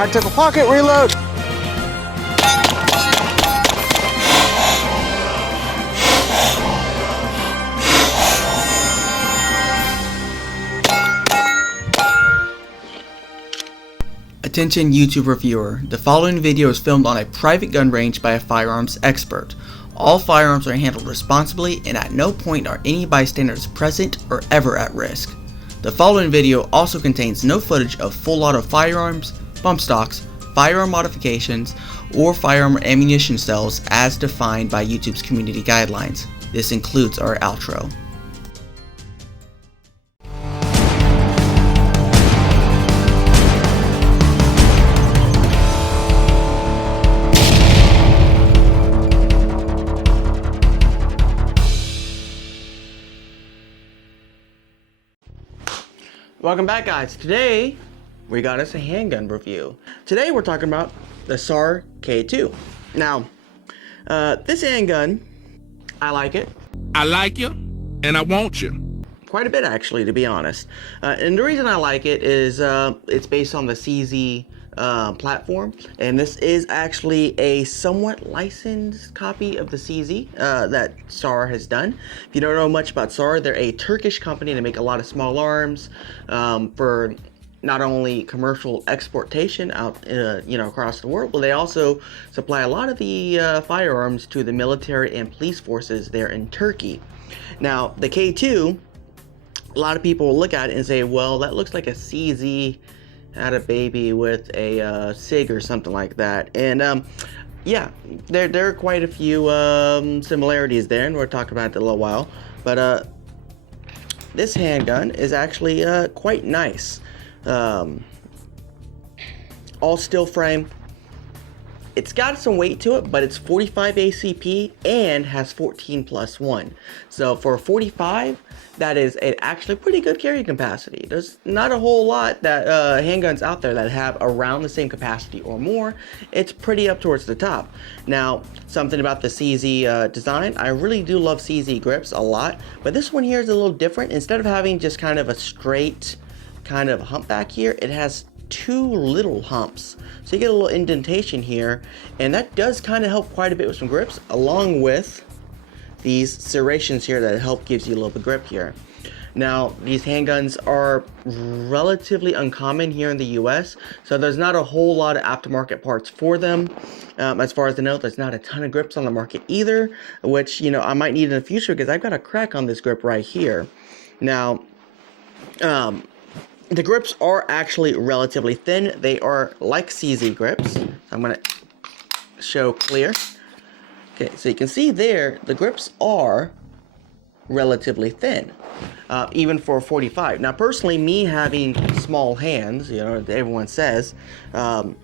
I took a pocket reload. Attention YouTube reviewer, the following video is filmed on a private gun range by a firearms expert. All firearms are handled responsibly and at no point are any bystanders present or ever at risk. The following video also contains no footage of full auto firearms, bump stocks, firearm modifications, or firearm ammunition cells as defined by YouTube's community guidelines. This includes our outro. Welcome back, guys. Today we got us a handgun review. Today we're talking about the SAR K2. Now, this handgun, I like it. I like you, and I want you. Quite a bit, actually, to be honest. And the reason I like it is it's based on the CZ platform, and this is actually a somewhat licensed copy of the CZ that SAR has done. If you don't know much about SAR, they're a Turkish company that make a lot of small arms for not only commercial exportation out across the world, but they also supply a lot of the firearms to the military and police forces there in Turkey. Now, the K2, a lot of people will look at it and say, well, that looks like a CZ had a baby with a SIG or something like that. And yeah, there are quite a few similarities there, and we'll talk about it in a little while. But this handgun is actually quite nice. All steel frame. It's got some weight to it, but it's 45 ACP and has 14+1. So for 45, that is actually pretty good carry capacity. There's not a whole lot that handguns out there that have around the same capacity or more. It's pretty up towards the top. Now, something about the CZ design, I really do love CZ grips a lot, but this one here is a little different. Instead of having just kind of a straight kind of hump back here, it has two little humps, so you get a little indentation here, and that does kind of help quite a bit with some grips, along with these serrations here that help gives you a little bit of grip here. Now, these handguns are relatively uncommon here in the US, so there's not a whole lot of aftermarket parts for them. As far as I know, there's not a ton of grips on the market either, which, you know, I might need in the future because I've got a crack on this grip right here. Now, the grips are actually relatively thin. They are like CZ grips. I'm going to show clear. Okay, so you can see there, the grips are relatively thin, even for 45. Now, personally, me having small hands, you know, everyone says, I'm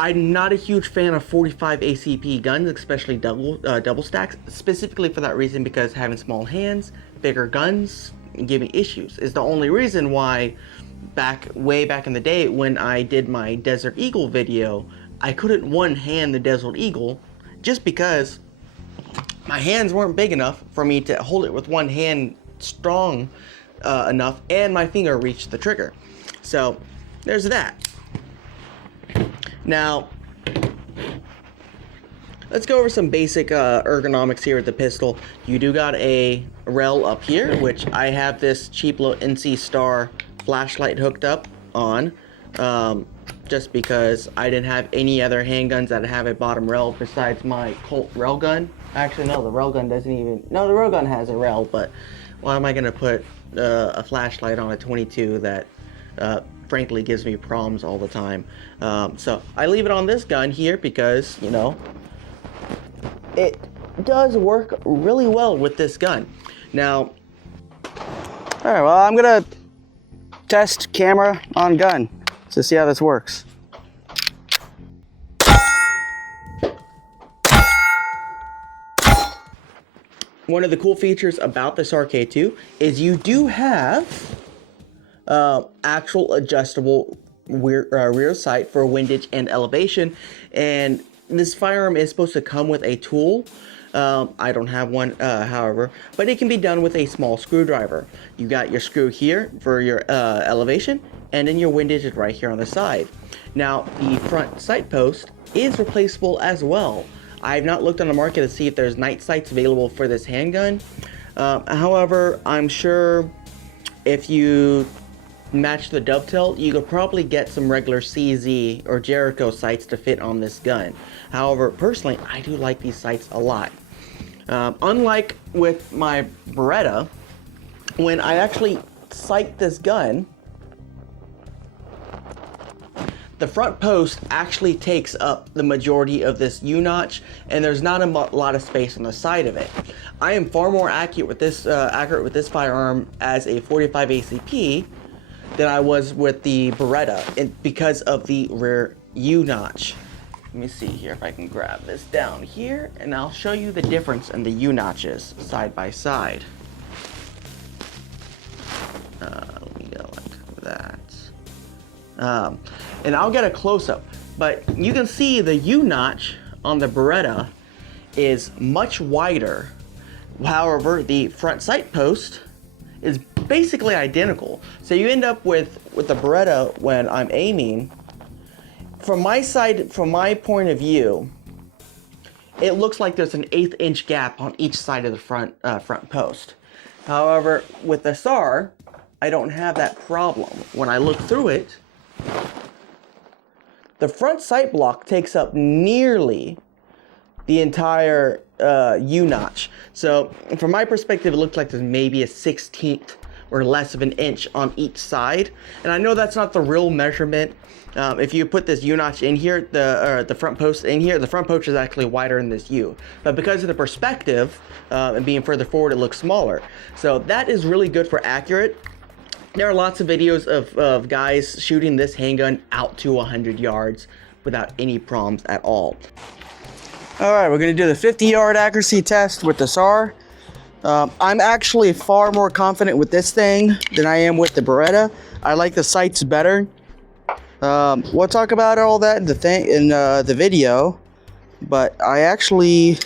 not a huge fan of 45 ACP guns, especially double stacks, specifically for that reason, because having small hands, bigger guns, give me issues. Is the only reason why way back in the day when I did my Desert Eagle video, I couldn't one-hand the Desert Eagle just because my hands weren't big enough for me to hold it with one hand strong enough, and my finger reached the trigger. So there's that. Now, let's go over some basic ergonomics here with the pistol. You do got a rail up here, which I have this cheap little NC Star flashlight hooked up on, just because I didn't have any other handguns that have a bottom rail besides my Colt railgun. Actually, no, the railgun doesn't even... No, the railgun has a rail, but why am I going to put a flashlight on a 22 that frankly gives me problems all the time? So I leave it on this gun here because, you know, it does work really well with this gun. Now, all right, well, I'm gonna test camera on gun to see how this works. One of the cool features about the SAR K2 is you have actual adjustable rear sight for windage and elevation, and this firearm is supposed to come with a tool. I don't have one, however, but it can be done with a small screwdriver. You got your screw here for your elevation, and then your windage is right here on the side. Now, the front sight post is replaceable as well. I have not looked on the market to see if there's night sights available for this handgun. However, I'm sure if you match the dovetail, you could probably get some regular CZ or Jericho sights to fit on this gun. However, personally, I do like these sights a lot. Unlike with my Beretta, when I actually sight this gun, the front post actually takes up the majority of this U-notch, and there's not a lot of space on the side of it. I am far more accurate with this firearm as a 45 ACP than I was with the Beretta, because of the rear U-notch. Let me see here if I can grab this down here, and I'll show you the difference in the U-notches side by side. Let me go like that. And I'll get a close-up, but you can see the U-notch on the Beretta is much wider. However, the front sight post is basically identical. So you end up with the Beretta, when I'm aiming, from my side, from my point of view, it looks like there's an 1/8 inch gap on each side of the front post. However, with the SAR, I don't have that problem. When I look through it, the front sight block takes up nearly the entire U-notch. So from my perspective, it looks like there's maybe a 1/16 or less of an inch on each side. And I know that's not the real measurement. If you put this U-notch in here, the front post in here, the front post is actually wider than this U. But because of the perspective and being further forward, it looks smaller. So that is really good for accurate. There are lots of videos of guys shooting this handgun out to 100 yards without any problems at all. All right, we're gonna do the 50-yard accuracy test with the SAR. I'm actually far more confident with this thing than I am with the Beretta. I like the sights better. We'll talk about all that in the video, but I actually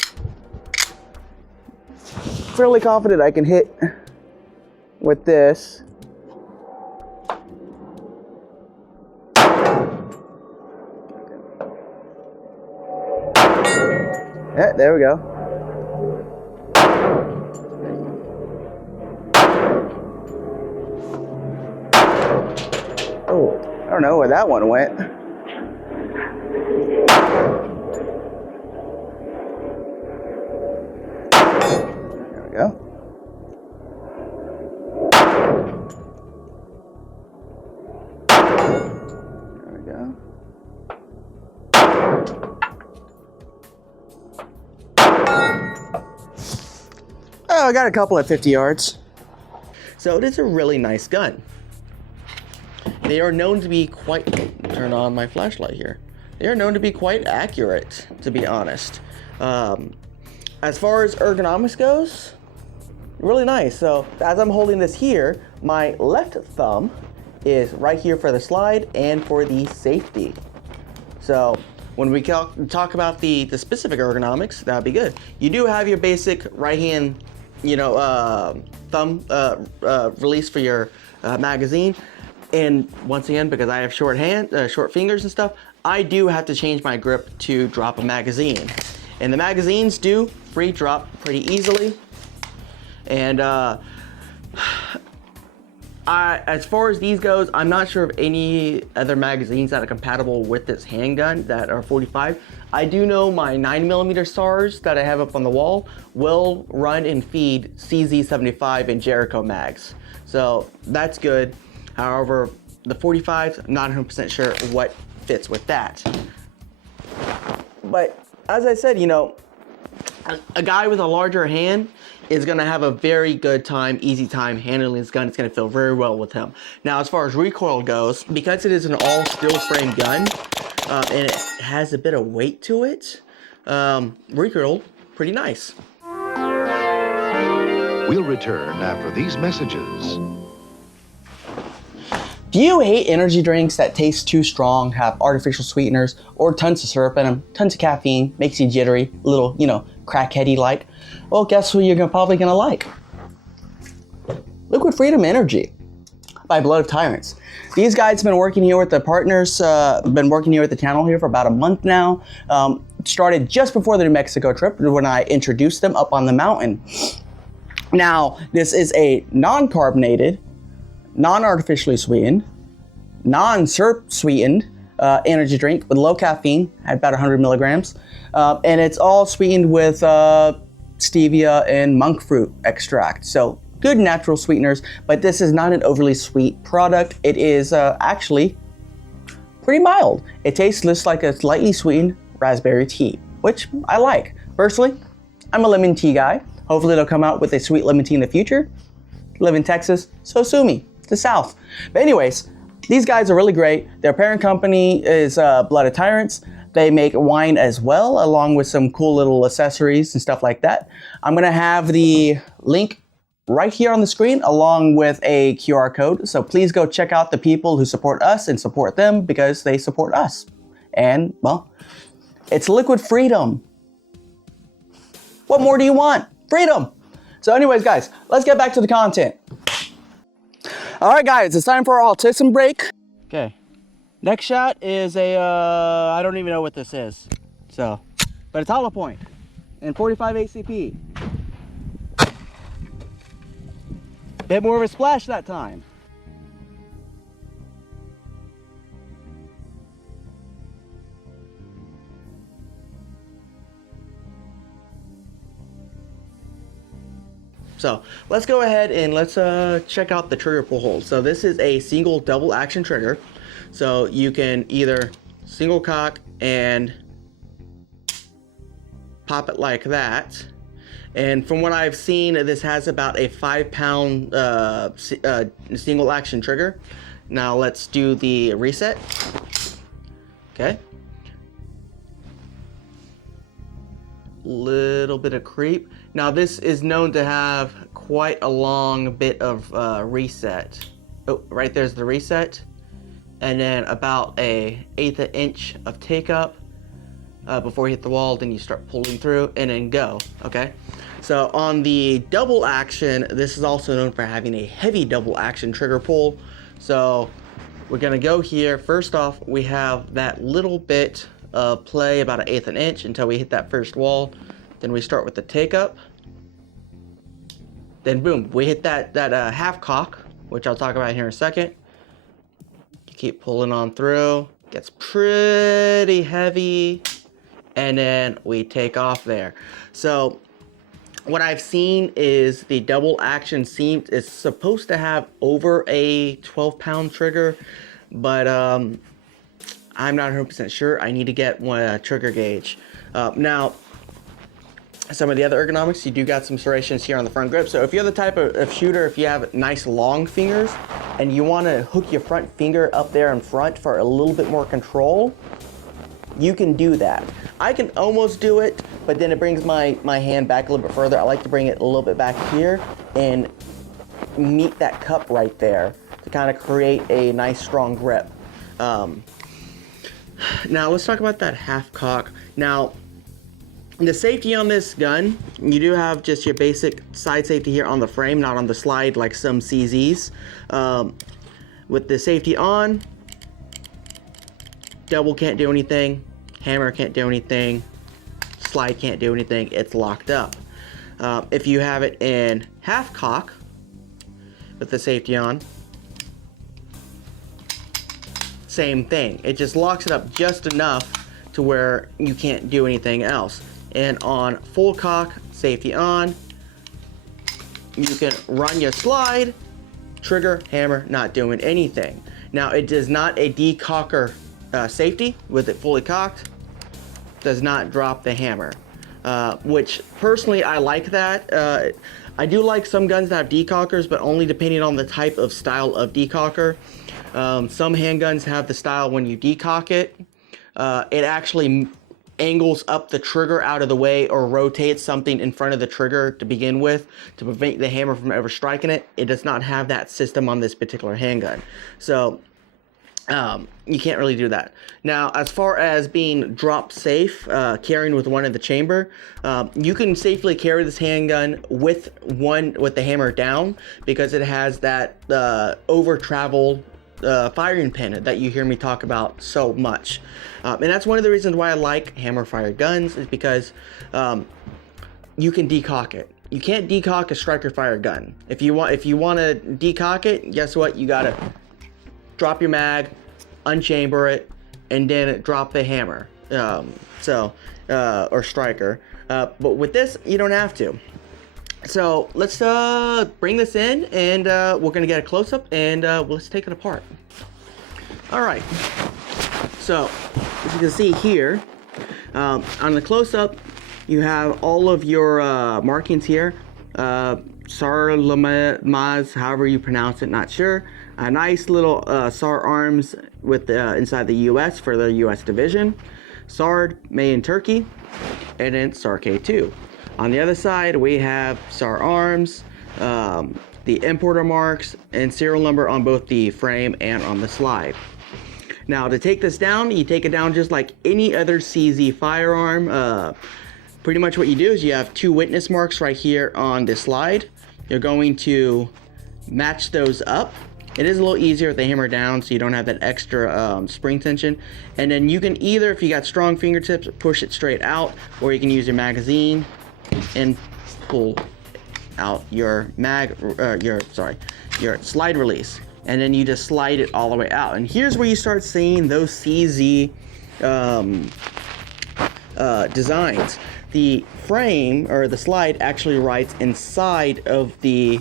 fairly confident I can hit with this. Yeah, there we go. Oh, I don't know where that one went. There we go. There we go. Oh, I got a couple at 50 yards. So it is a really nice gun. They are known to be quite, turn on my flashlight here. They are known to be quite accurate, to be honest. As far as ergonomics goes, really nice. So as I'm holding this here, my left thumb is right here for the slide and for the safety. So when we talk about the specific ergonomics, that'd be good. You do have your basic right hand, thumb release for your magazine. And once again, because I have short fingers and stuff, I do have to change my grip to drop a magazine. And the magazines do free drop pretty easily. And as far as these goes, I'm not sure of any other magazines that are compatible with this handgun that are 45. I do know my 9mm SARs that I have up on the wall will run and feed CZ75 and Jericho mags. So that's good. However, the 45s, I'm not 100% sure what fits with that. But as I said, a guy with a larger hand is gonna have a very good time, easy time handling this gun. It's gonna feel very well with him. Now, as far as recoil goes, because it is an all steel frame gun, and it has a bit of weight to it, recoil, pretty nice. We'll return after these messages. Do you hate energy drinks that taste too strong, have artificial sweeteners, or tons of syrup in them, tons of caffeine, makes you jittery, a little, crackheady-like? Well, guess who you're probably gonna like? Liquid Freedom Energy. by Blood of Tyrants. These guys have been working here with the partners, been working here with the channel here for about a month now. Started just before the New Mexico trip when I introduced them up on the mountain. Now, this is a non-carbonated, non-artificially sweetened, non-syrup sweetened energy drink with low caffeine at about 100 milligrams. And it's all sweetened with stevia and monk fruit extract. So good natural sweeteners, but this is not an overly sweet product. It is actually pretty mild. It tastes just like a slightly sweetened raspberry tea, which I like. Personally, I'm a lemon tea guy. Hopefully they'll come out with a sweet lemon tea in the future. Live in Texas, so sue me, the South. But anyways, these guys are really great. Their parent company is Blood of Tyrants. They make wine as well, along with some cool little accessories and stuff like that. I'm gonna have the link right here on the screen, along with a QR code. So please go check out the people who support us and support them because they support us. And, well, it's liquid freedom. What more do you want? Freedom. So anyways, guys, let's get back to the content. All right, guys, it's time for our autism break. Okay, next shot is a, I don't even know what this is. So, but it's hollow point and 45 ACP. Bit more of a splash that time. So let's go ahead and let's check out the trigger pull hold. So this is a single double action trigger. So you can either single cock and pop it like that. And from what I've seen, this has about a 5-pound single action trigger. Now let's do the reset. Okay. Little bit of creep. Now this is known to have quite a long bit of reset. Oh, right there's the reset. And then about a 1/8 inch of take up before you hit the wall, then you start pulling through and then go, okay? So on the double action, this is also known for having a heavy double action trigger pull. So we're gonna go here. First off, we have that little bit of play about 1/8 inch until we hit that first wall. Then we start with the take up. Then boom, we hit that half cock, which I'll talk about here in a second. You keep pulling on through, gets pretty heavy, and then we take off there. So what I've seen is the double action is supposed to have over a 12-pound trigger, but I'm not 100% sure. I need to get one trigger gauge. Now, some of the other ergonomics, you do got some serrations here on the front grip. So if you're the type of shooter, if you have nice long fingers and you want to hook your front finger up there in front for a little bit more control, you can do that. I can almost do it, but then it brings my hand back a little bit further. I like to bring it a little bit back here and meet that cup right there to kind of create a nice strong grip. Now let's talk about that half cock. Now, the safety on this gun, you do have just your basic side safety here on the frame, not on the slide like some CZs. With the safety on, double can't do anything, hammer can't do anything, slide can't do anything, it's locked up. If you have it in half cock with the safety on, same thing. It just locks it up just enough to where you can't do anything else. And on full cock, safety on, you can run your slide, trigger, hammer, not doing anything. Now it does not a decocker safety with it fully cocked, does not drop the hammer, which personally I like that. I do like some guns that have decockers, but only depending on the type of style of decocker. Some handguns have the style when you decock it, it actually angles up the trigger out of the way or rotates something in front of the trigger to begin with to prevent the hammer from ever striking it. It does not have that system on this particular handgun. So You can't really do that. Now, as far as being drop safe, carrying with one in the chamber, you can safely carry this handgun with the hammer down because it has that over travel firing pin that you hear me talk about so much. And that's one of the reasons why I like hammer fired guns, is because you can decock it. You can't decock a striker fired gun. If you want to decock it, guess what? You gotta drop your mag, unchamber it, and then drop the hammer. Or striker. But with this, you don't have to. So let's bring this in, and we're gonna get a close-up, and let's take it apart. All right. So as you can see here, on the close-up, you have all of your markings here. SAR Maz, however you pronounce it, not sure. A nice little SAR arms with inside the U.S. for the U.S. division. SAR made in Turkey, and then SAR K2. On the other side, we have SAR arms, the importer marks, and serial number on both the frame and on the slide. Now, to take this down, you take it down just like any other CZ firearm. Pretty much what you do is you have 2 witness marks right here on the slide. You're going to match those up. It is a little easier with the hammer down, so you don't have that extra spring tension. And then you can either, if you got strong fingertips, push it straight out, or you can use your magazine and pull out your your slide release. And then you just slide it all the way out. And here's where you start seeing those CZ designs. The frame, or the slide, actually rides inside of the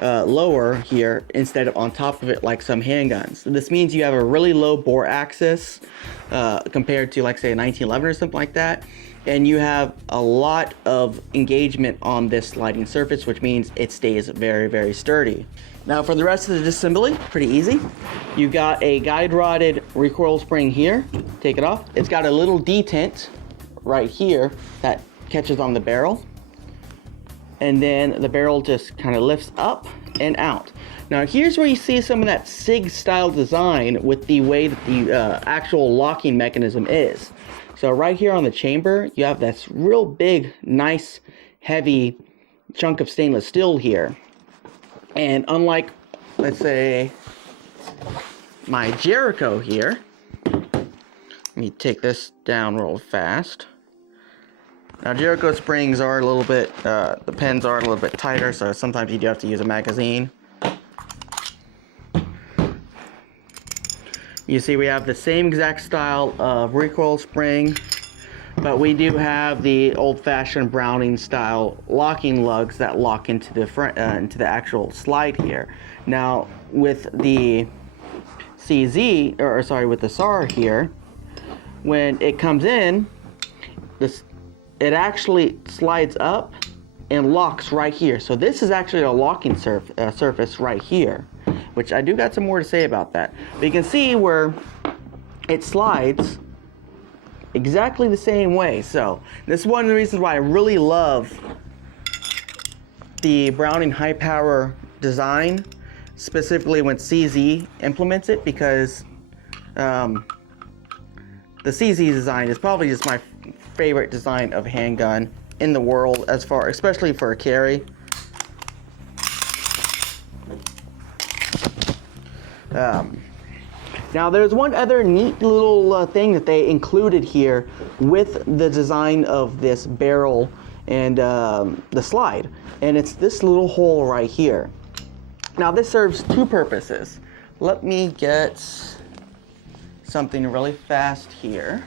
lower here instead of on top of it like some handguns. So this means you have a really low bore axis compared to, like, say, a 1911 or something like that. And you have a lot of engagement on this sliding surface, which means it stays very, very sturdy. Now for the rest of the disassembly, pretty easy. You've got a guide rodded recoil spring here. Take it off. It's got a little detent right here that catches on the barrel, and then the barrel just kind of lifts up and out. Now here's where you see some of that SIG style design with the way that the actual locking mechanism is. So right here on the chamber, you have this real big, nice, heavy chunk of stainless steel here. And unlike, let's say, my Jericho here, let me take this down real fast. Now Jericho springs are a little bit, the pins are a little bit tighter, so sometimes you do have to use a magazine. You see we have the same exact style of recoil spring, but we do have the old-fashioned Browning style locking lugs that lock into the front, into the actual slide here. Now with the CZ, or sorry, with the SAR here, when it comes in, it actually slides up and locks right here. So this is actually a locking surface right here, which I do got some more to say about that. But you can see where it slides exactly the same way. So this is one of the reasons why I really love the Browning high power design, specifically when CZ implements it, because the CZ design is probably just my favorite design of handgun in the world, as far, especially for a carry. Now there's one other neat little thing that they included here with the design of this barrel and the slide, and it's this little hole right here. Now this serves 2 purposes. Let me get something really fast here.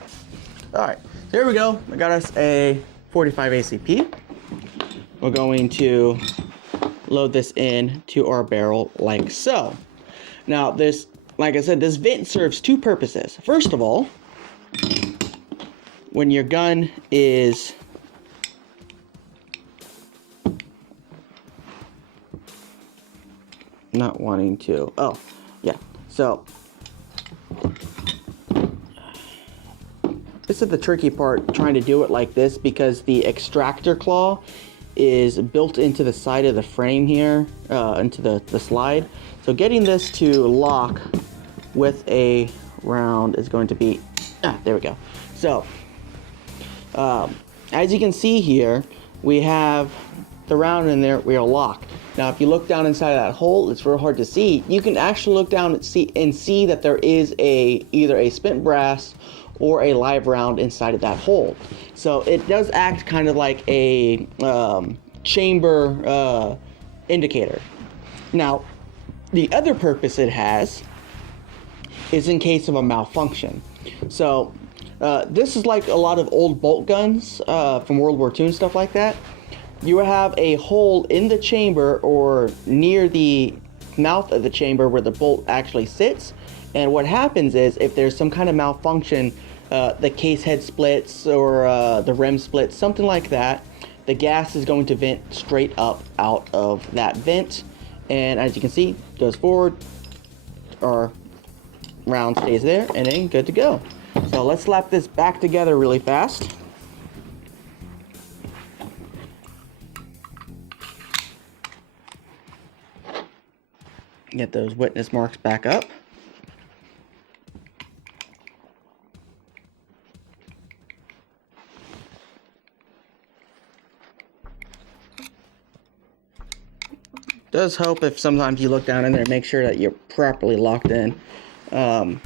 All right, there we go. I got us a 45 ACP. We're going to load this in to our barrel like so. Now this, like I said, this vent serves 2 purposes. First of all, when your gun is not wanting to, oh yeah, so this is the tricky part, trying to do it like this, because the extractor claw is built into the side of the frame here, into the slide. So getting this to lock with a round is going to be, there we go. So, as you can see here, we have the round in there, we are locked. Now, if you look down inside of that hole, it's real hard to see. You can actually look down and see that there is either a spent brass or a live round inside of that hole. So it does act kind of like a chamber indicator. Now, the other purpose it has is in case of a malfunction. So this is like a lot of old bolt guns from World War II and stuff like that. You have a hole in the chamber or near the mouth of the chamber where the bolt actually sits. And what happens is if there's some kind of malfunction, the case head splits or the rim splits, something like that, the gas is going to vent straight up out of that vent. And as you can see, goes forward, our round stays there, and then good to go. So let's slap this back together really fast. Get those witness marks back up. Does help if sometimes you look down in there and make sure that you're properly locked in. You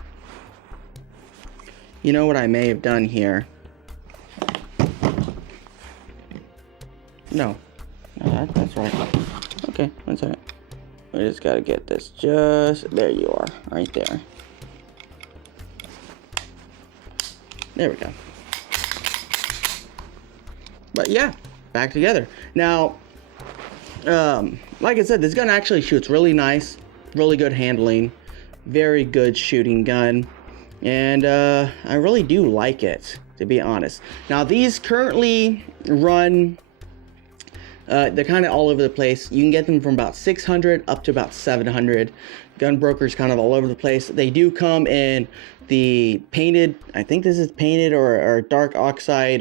know what I may have done here? No, that's right. Okay, 1 second. We just gotta get this just, there you are, right there. There we go. But yeah, back together. Now, like I said, this gun actually shoots really nice, really good handling, very good shooting gun, and I really do like it, to be honest. Now, these currently run, they're kind of all over the place. You can get them from about 600 up to about 700. Gun brokers kind of all over the place. They do come in the painted, I think this is painted or dark oxide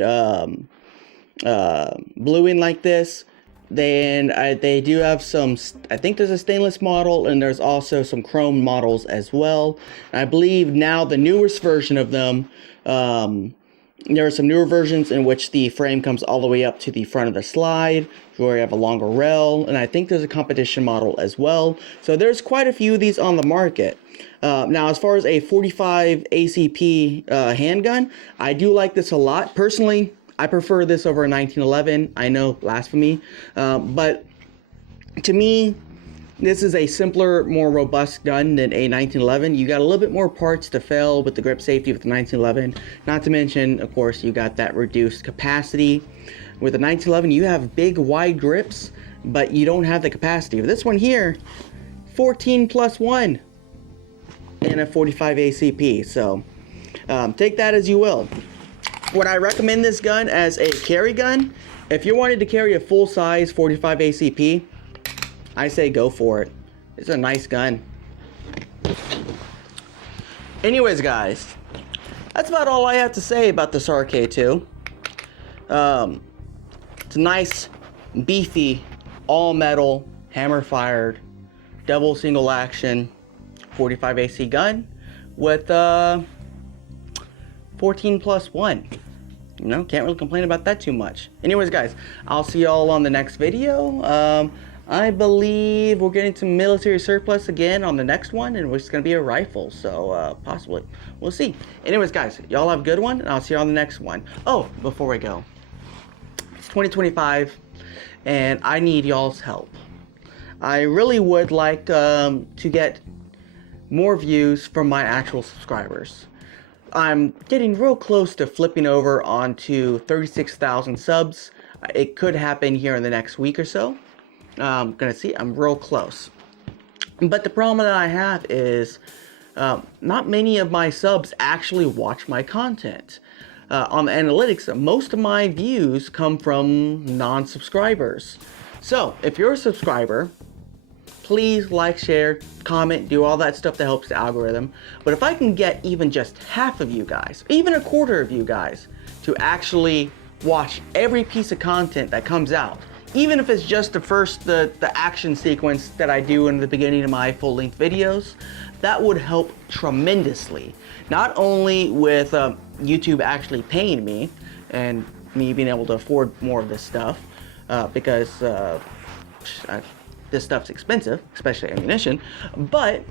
bluing like this. Then they do have some, I think there's a stainless model, and there's also some chrome models as well. And I believe now the newest version of them, there are some newer versions in which the frame comes all the way up to the front of the slide, where you have a longer rail, and I think there's a competition model as well. So there's quite a few of these on the market. Now, as far as a 45 ACP handgun, I do like this a lot. Personally, I prefer this over a 1911. I know, blasphemy. But to me, this is a simpler, more robust gun than a 1911. You got a little bit more parts to fill with the grip safety with the 1911. Not to mention, of course, you got that reduced capacity. With the 1911, you have big, wide grips, but you don't have the capacity. With this one here, 14+1 and a 45 ACP. So take that as you will. Would I recommend this gun as a carry gun? If you wanted to carry a full-size 45 ACP, I say go for it. It's a nice gun. Anyways, guys, that's about all I have to say about the SAR K2. It's a nice, beefy, all-metal, hammer-fired, double single-action 45 AC gun with 14+1. You know, can't really complain about that too much. Anyways, guys, I'll see y'all on the next video. I believe we're getting some military surplus again on the next one, and it's going to be a rifle, so possibly. We'll see. Anyways, guys, y'all have a good one, and I'll see you on the next one. Oh, before we go, it's 2025, and I need y'all's help. I really would like to get more views from my actual subscribers. I'm getting real close to flipping over onto 36,000 subs. It could happen here in the next week or so. I'm gonna see, I'm real close. But the problem that I have is not many of my subs actually watch my content. On the analytics, most of my views come from non-subscribers. So if you're a subscriber, please like, share, comment, do all that stuff that helps the algorithm. But if I can get even just half of you guys, even a quarter of you guys, to actually watch every piece of content that comes out, even if it's just the action sequence that I do in the beginning of my full-length videos, that would help tremendously. Not only with YouTube actually paying me and me being able to afford more of this stuff, because this stuff's expensive, especially ammunition, but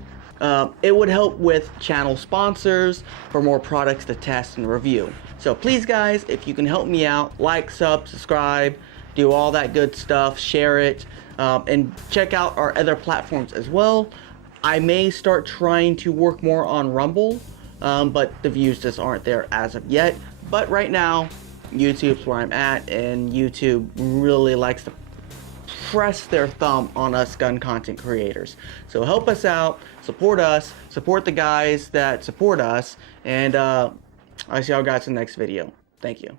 it would help with channel sponsors for more products to test and review. So please guys, if you can help me out, like, sub, subscribe, do all that good stuff, share it, and check out our other platforms as well. I may start trying to work more on Rumble, but the views just aren't there as of yet. But right now, YouTube's where I'm at, and YouTube really likes to press their thumb on us gun content creators. So help us out, support the guys that support us, and I'll see y'all guys in the next video. Thank you.